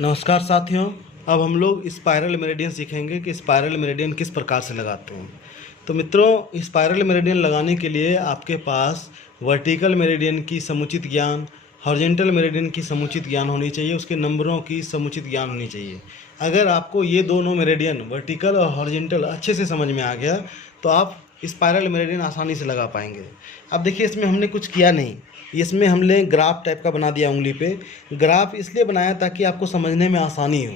नमस्कार साथियों। अब हम लोग स्पाइरल मेरिडियन सीखेंगे कि स्पाइरल मेरिडियन किस प्रकार से लगाते हैं। तो मित्रों, स्पाइरल मेरिडियन लगाने के लिए आपके पास वर्टिकल मेरिडियन की समुचित ज्ञान, हॉरिजॉन्टल मेरिडियन की समुचित ज्ञान होनी चाहिए, उसके नंबरों की समुचित ज्ञान होनी चाहिए। अगर आपको ये दोनों मेरिडियन वर्टिकल और हॉरिजॉन्टल अच्छे से समझ में आ गया तो आप स्पाइरल मेरिडियन आसानी से लगा पाएंगे। अब देखिए, इसमें हमने कुछ किया नहीं, इसमें हमने ग्राफ टाइप का बना दिया उंगली पे। ग्राफ इसलिए बनाया ताकि आपको समझने में आसानी हो।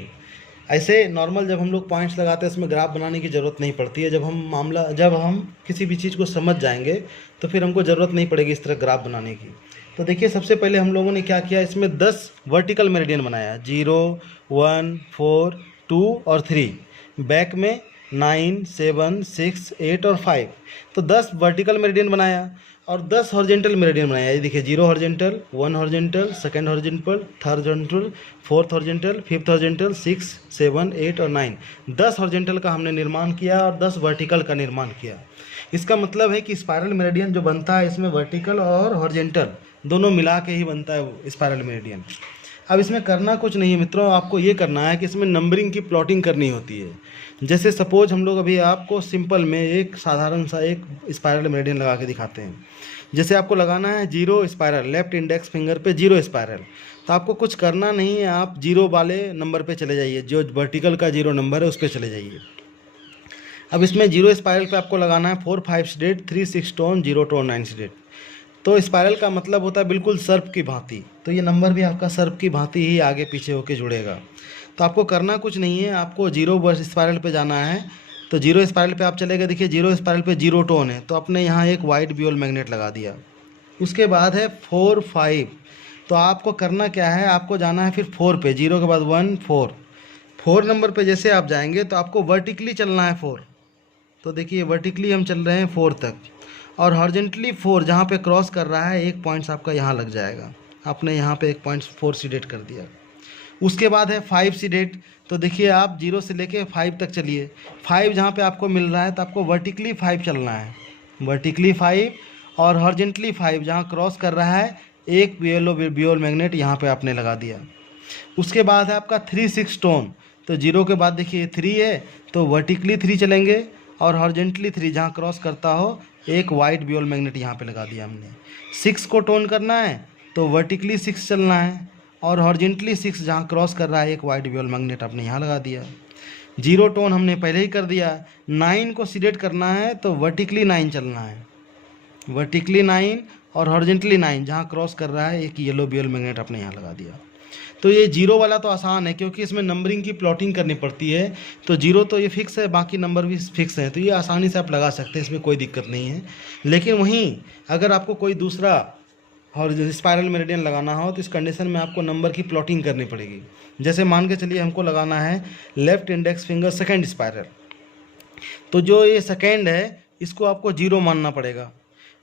ऐसे नॉर्मल जब हम लोग पॉइंट्स लगाते हैं इसमें ग्राफ बनाने की ज़रूरत नहीं पड़ती है। जब हम किसी भी चीज़ को समझ जाएंगे तो फिर हमको ज़रूरत नहीं पड़ेगी इस तरह ग्राफ बनाने की। तो देखिए, सबसे पहले हम लोगों ने क्या किया, इसमें 10 वर्टिकल मेरिडियन बनाया, 0, 1, 4, 2 और 3। बैक में 9, 7, 6, 8 और 5। तो 10 वर्टिकल मेरिडियन बनाया और 10 हॉरिजॉन्टल मेरिडियन बनाया। ये देखिए, 0 horizontal, 1 horizontal, second horizontal, third horizontal, fourth horizontal, fifth horizontal, 6, 7, 8 और 9। 10 हॉरिजॉन्टल का हमने निर्माण किया और 10 वर्टिकल का निर्माण किया। इसका मतलब है कि स्पाइरल मेरिडियन जो बनता है इसमें वर्टिकल और हॉरिजॉन्टल दोनों मिला के ही बनता है वो स्पाइरल मेरिडियन। अब इसमें करना कुछ नहीं है मित्रों, आपको ये करना है कि इसमें नंबरिंग की प्लॉटिंग करनी होती है। जैसे सपोज हम लोग अभी आपको सिंपल में एक साधारण सा एक स्पाइरल मेरिडियन लगा के दिखाते हैं। जैसे आपको लगाना है 0 स्पाइरल, लेफ्ट इंडेक्स फिंगर पे 0 स्पाइरल। तो आपको कुछ करना नहीं है, आप 0 वाले नंबर पे चले जाइए, जो वर्टिकल का 0 नंबर है उस पर चले जाइए। अब इसमें 0 स्पाइरल पे आपको लगाना है 4, 5 सीडेड, 3, 6 टोन, 0 टोन, 9 सीडेड। तो स्पाइरल का मतलब होता है बिल्कुल सर्प की भांति। तो ये नंबर भी आपका सर्प की भांति ही आगे पीछे होके जुड़ेगा। तो आपको करना कुछ नहीं है, आपको 0 स्पाइरल पे जाना है। तो 0 स्पाइरल पे आप चले गए, देखिए 0 स्पाइरल पे 0 टोन है तो आपने यहाँ एक वाइट ब्यूल मैग्नेट लगा दिया। उसके बाद है 4, 5। तो आपको करना क्या है, आपको जाना है फिर 4 पे, 0 के बाद 1, 4। 4 नंबर पे जैसे आप जाएंगे तो आपको वर्टिकली चलना है 4। तो देखिए, वर्टिकली हम चल रहे हैं 4 तक और हॉरिजॉन्टली 4 जहाँ पे क्रॉस कर रहा है एक पॉइंट्स आपका यहाँ लग जाएगा। आपने यहाँ पे एक पॉइंट्स 4 सीडेट कर दिया। उसके बाद है 5 सीडेट। तो देखिए, आप 0 से लेके 5 तक चलिए। 5 जहाँ पे आपको मिल रहा है तो आपको वर्टिकली 5 चलना है, वर्टिकली 5 और हॉरिजॉन्टली 5 जहाँ क्रॉस कर रहा है एक येलो ब्यूल मैग्नेट यहाँ पे आपने लगा दिया। उसके बाद है आपका 3, 6 टोन। तो 0 के बाद देखिए 3 है तो वर्टिकली 3 चलेंगे और हॉरिजॉन्टली 3 जहाँ क्रॉस करता हो एक वाइट ब्यूल मैग्नेट यहाँ पे लगा दिया हमने। 6 को टोन करना है तो वर्टिकली 6 चलना है और हॉरिजॉन्टली 6 जहाँ क्रॉस कर रहा है एक वाइट ब्यूल मैग्नेट आपने यहाँ लगा दिया। 0 टोन हमने पहले ही कर दिया। 9 को सीडेट करना है तो वर्टिकली 9 चलना है, वर्टिकली 9 और हॉरिजॉन्टली 9 जहाँ क्रॉस कर रहा है एक येलो ब्यूल मैग्नेट आपने यहाँ लगा दिया। तो ये 0 वाला तो आसान है क्योंकि इसमें नंबरिंग की प्लॉटिंग करनी पड़ती है। तो 0 तो ये फिक्स है, बाकी नंबर भी फिक्स हैं, तो ये आसानी से आप लगा सकते हैं, इसमें कोई दिक्कत नहीं है। लेकिन वहीं अगर आपको कोई दूसरा और स्पाइरल मेरिडियन लगाना हो तो इस कंडीशन में आपको नंबर की प्लॉटिंग करनी पड़ेगी। जैसे मान के चलिए हमको लगाना है left index finger second spiral. तो जो ये सेकेंड है इसको आपको 0 मानना पड़ेगा।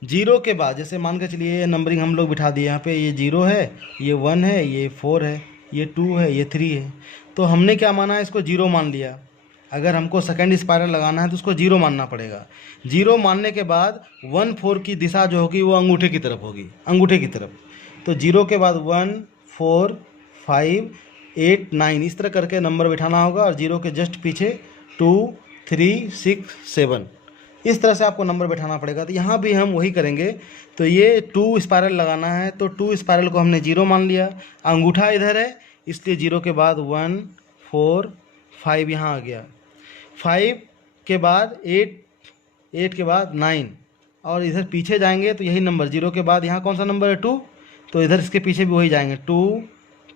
0 के बाद जैसे मान के चलिए ये नंबरिंग हम लोग बिठा दिए, यहाँ पे ये 0 है, ये 1 है, ये 4 है, ये 2 है, ये 3 है। तो हमने क्या माना है, इसको 0 मान लिया। अगर हमको सेकंड स्पाइरल लगाना है तो उसको 0 मानना पड़ेगा। 0 मानने के बाद 1, 4 की दिशा जो होगी वो अंगूठे की तरफ होगी, अंगूठे की तरफ। तो 0 के बाद 1, 4, 5, 8, 9 इस तरह करके नंबर बिठाना होगा और 0 के जस्ट पीछे 2, 3, 6, 7 इस तरह से आपको नंबर बैठाना पड़ेगा। तो यहाँ भी हम वही करेंगे। तो ये 2 स्पाइरल लगाना है तो 2 स्पाइरल को हमने 0 मान लिया, अंगूठा इधर है इसलिए 0 के बाद 1, 4, 5 यहाँ आ गया। 5 के बाद 8 के बाद 9 और इधर पीछे जाएंगे तो यही नंबर 0 के बाद यहाँ कौन सा नंबर है 2, तो इधर इसके पीछे भी वही जाएंगे 2,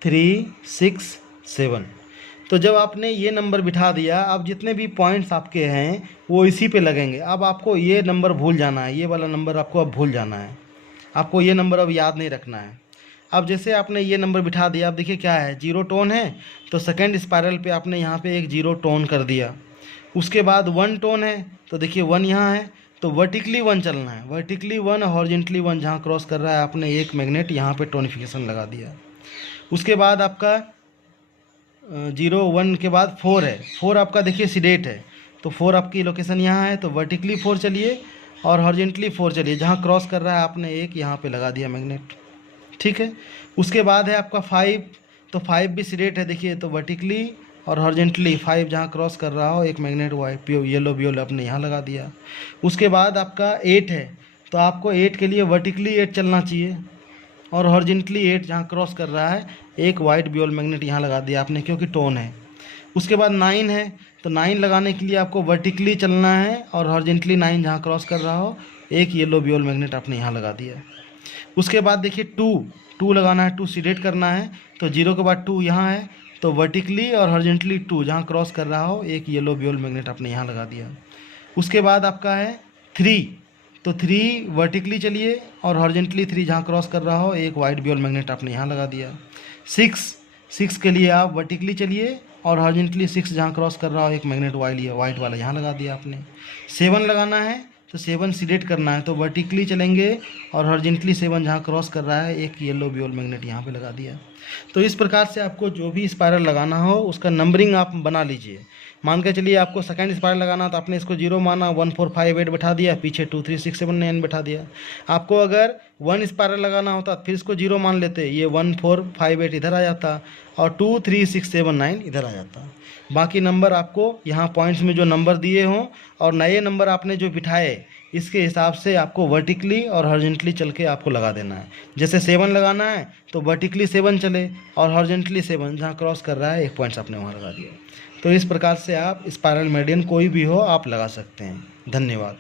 3, 6, 7। तो जब आपने ये नंबर बिठा दिया, अब जितने भी पॉइंट्स आपके हैं वो इसी पे लगेंगे। अब आपको ये नंबर भूल जाना है, ये वाला नंबर आपको अब भूल जाना है, आपको ये नंबर अब याद नहीं रखना है। अब जैसे आपने ये नंबर बिठा दिया, अब देखिए क्या है 0 टोन है तो सेकंड स्पाइरल पे आपने यहाँ पे एक 0 टोन कर दिया। उसके बाद 1 टोन है तो देखिए 1 यहाँ है तो वर्टिकली 1 चलना है, वर्टिकली 1 हॉरिजॉन्टली 1 जहाँ क्रॉस कर रहा है आपने एक मैग्नेट यहाँ पे टोनिफिकेशन लगा दिया। उसके बाद आपका 0, 1 के बाद 4 है, 4 आपका देखिए सीडेट है तो 4 आपकी लोकेशन यहाँ है तो वर्टिकली 4 चलिए और हॉरिजॉन्टली 4 चलिए, जहाँ क्रॉस कर रहा है आपने एक यहाँ पे लगा दिया मैग्नेट, ठीक है। उसके बाद है आपका 5, तो 5 भी सीडेट है, देखिए। तो वर्टिकली और हॉरिजेंटली 5 जहाँ क्रॉस कर रहा हो एक मैग्नेट वाइट येलो ब्यूल आपने यहाँ लगा दिया। उसके बाद आपका 8 है, तो आपको 8 के लिए वर्टिकली 8 चलना चाहिए और हॉरिजेंटली 8 जहाँ क्रॉस कर रहा है एक वाइट ब्यूल मैग्नेट यहाँ लगा दिया आपने, क्योंकि टोन है। उसके बाद 9 है, तो 9 लगाने के लिए आपको वर्टिकली चलना है और हॉरिजेंटली 9 जहाँ क्रॉस कर रहा हो एक येलो ब्यूल मैग्नेट आपने यहाँ लगा दिया। उसके बाद देखिए 2 लगाना है, 2 सीडेट करना है, तो 0 के बाद 2 यहाँ है, तो वर्टिकली और हॉरिजेंटली 2 जहाँ क्रॉस कर रहा हो एक येलो ब्यूल मैग्नेट आपने यहाँ लगा दिया। उसके बाद आपका है 3, तो 3 वर्टिकली चलिए और हॉरिजेंटली 3 जहाँ क्रॉस कर रहा हो एक वाइट ब्यूल मैग्नेट आपने यहाँ लगा दिया। 6 के लिए आप वर्टिकली चलिए और हॉरिजेंटली 6 जहाँ क्रॉस कर रहा हो एक मैग्नेट वाइट वाला यहाँ लगा दिया आपने। 7 लगाना है, तो 7 सीडेट करना है, तो वर्टिकली चलेंगे और हॉरिजेंटली 7 जहाँ क्रॉस कर रहा है एक येलो ब्यूल मैग्नेट यहाँ पे लगा दिया। तो इस प्रकार से आपको जो भी स्पाइरल लगाना हो उसका नंबरिंग आप बना लीजिए। मान के चलिए आपको सेकंड स्पाइरल लगाना, तो आपने इसको 0 माना, 1 4 5 8 बैठा दिया, पीछे 2 3 6 7 9 बैठा दिया। आपको अगर 1 स्पाइरल लगाना होता फिर इसको 0 मान लेते, ये 1 4 5 8 इधर आ जाता और 2 3 6 7 9 इधर आ जाता। बाकी नंबर आपको यहाँ पॉइंट्स में जो नंबर दिए हों और नए नंबर आपने जो बिठाए इसके हिसाब से आपको वर्टिकली और हॉरिजेंटली चल के आपको लगा देना है। जैसे 7 लगाना है तो वर्टिकली 7 चले और हॉरिजेंटली 7 जहाँ क्रॉस कर रहा है एक पॉइंट्स आपने वहाँ लगा दिया। तो इस प्रकार से आप स्पाइरल मेरिडियन कोई भी हो आप लगा सकते हैं। धन्यवाद।